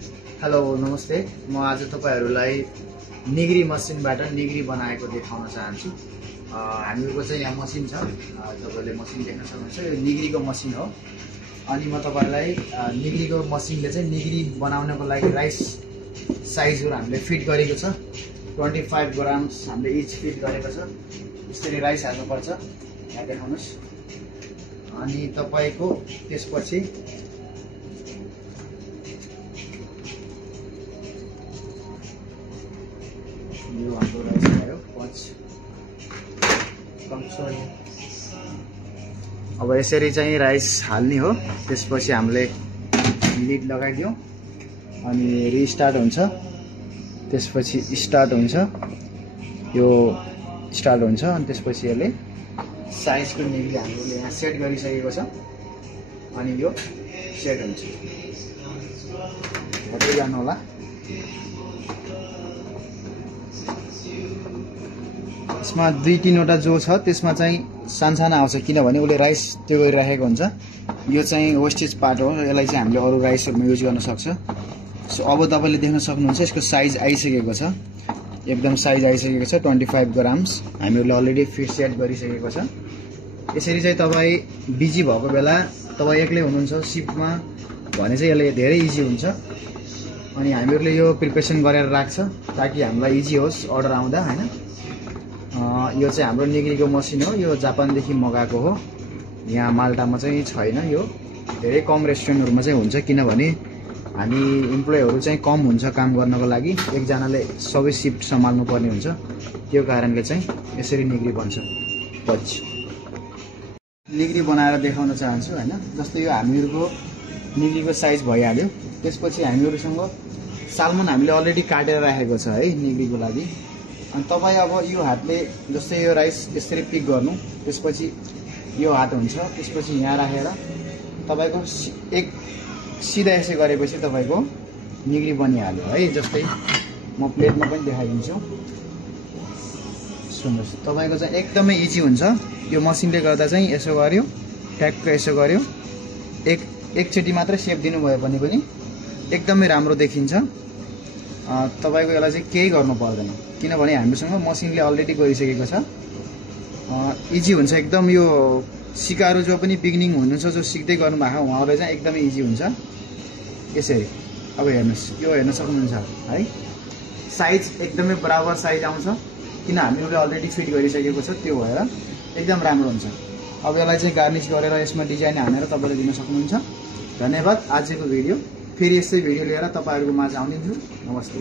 Hello नमस्ते। म आज तपाईहरुलाई निग्री मसिनबाट निग्री बनाएको देखाउन चाहन्छु। हामीको चाहिँ यहाँ मसिन छ, तपाईले मसिन देख्न सक्नुहुन्छ। यो निग्रीको मसिन हो। अनि म तपाईलाई निग्रीको मसिनले चाहिँ निग्री बनाउनको लागि राइस साइजहरु हामीले फिट गरेको छ। 25 ग्राम्स हामीले इच फिट गरेको छ। यसरी राइस हाल्नु पर्छ। यहाँ देखाउनुस्। अनि तपाईको त्यसपछि यो हाम्रो राइस भयो 5 कम सरी। अब यसरी चाहिँ राइस हाल्ने हो। त्यसपछि हामीले लिड लगाइदियौ अनि रिस्टार्ट हुन्छ। त्यसपछि स्टार्ट हुन्छ, यो स्टार्ट हुन्छ अनि त्यसपछि यसले साइजको निग्री हामीले यहाँ सेट गरिसकेको छ अनि यो सेट हुन्छ। हेर्दै जानु होला। यसमा 2-3 वटा जो छ त्यसमा चाहिँ सानसाना आउँछ किनभने उले राइस त्यो गरिराखेको हुन्छ। यो चाहिँ वेस्टेज पार्ट हो। यसलाई चाहिँ हामीले अरु राइसहरुमा युज गर्न सक्छ। सो अब तपाईले देख्न सक्नुहुन्छ यसको साइज आइसकेको छ। एकदम साइज आइसकेको छ 25 ग्राम्स। हामीहरुले अलरेडी फिट सेट गरिसकेको छ। यसरी चाहिँ तपाई बिजी भएको बेला तपाई एक्लै हुनुहुन्छ शिफ्टमा भने चाहिँ यसले धेरै इजी हुन्छ। अनि हामीहरुले यो प्रिपरेसन गरेर राख्छ ताकि हामीलाई इजी होस् अर्डर आउँदा हैन। यो चाहिँ हाम्रो निग्रीको मसिन हो। यो जापानदेखि मगाएको हो। यहाँ माल्टामा चाहिँ छैन। यो धेरै कम रेस्टुरेन्टहरुमा चाहिँ हुन्छ किनभने हामी इम्प्लोइहरु चाहिँ कम हुन्छ काम गर्नको लागि। एकजनाले सबै शिफ्ट सम्हाल्नु पर्ने हुन्छ। त्यो कारणले चाहिँ यसरी निग्री बन्छ। पछि निग्री बनाएर देखाउन चाहन्छु हैन। जस्तै यो हामीहरुको निग्रीको साइज भइहाल्यो। त्यसपछि हामीहरुसँग सालमन हामीले अलरेडी काटेर राखेको छ है निग्रीको लागि। अनि तपाई अब यो हातले जस्तै यो राइस यसरी पिक गर्नु। त्यसपछि यो हात हुन्छ। त्यसपछि यहाँ राखेर तपाईको एक सिधा यसै गरेपछि तपाईको निग्री बनिहाल्यो है। जस्तै म प्लेटमा पनि देखाइदिन्छु। सुन्नुस्, तपाईको चाहिँ एकदमै इजी हुन्छ। यो मसिनले गर्दा चाहिँ यसो गर्यो, ट्याक्क यसो गर्यो, एकचोटी मात्र शेप दिनुभयो भने पनि एकदमै राम्रो देखिन्छ। तपाईको यसलाई चाहिँ केही गर्नु पर्दैन किनभने हामीसँग मसिनले अलरेडी गरिसकेको छ। इजी हुन्छ एकदम। यो सिकारु जो पनि बिगिनिङ हुनुहुन्छ, जो सिक्दै गर्नु भएको उहाँहरुलाई चाहिँ एकदमै इजी हुन्छ। यसरी अब हेर्नुस्, यो हेर्न सक्नुहुन्छ है। साइज एकदमै बराबर साइज आउँछ किन हामीले अलरेडी फिट गरिसकेको छ। त्यो भएर एकदम राम्रो हुन्छ। अब यसलाई चाहिँ गार्निश गरेर यसमा डिजाइन हानेर तपाईले दिन सक्नुहुन्छ। धन्यवाद। आजको भिडियो फेरि यस्तै भिडियो लिएर तपाईहरुको माझ आउँदिन्छु। नमस्ते।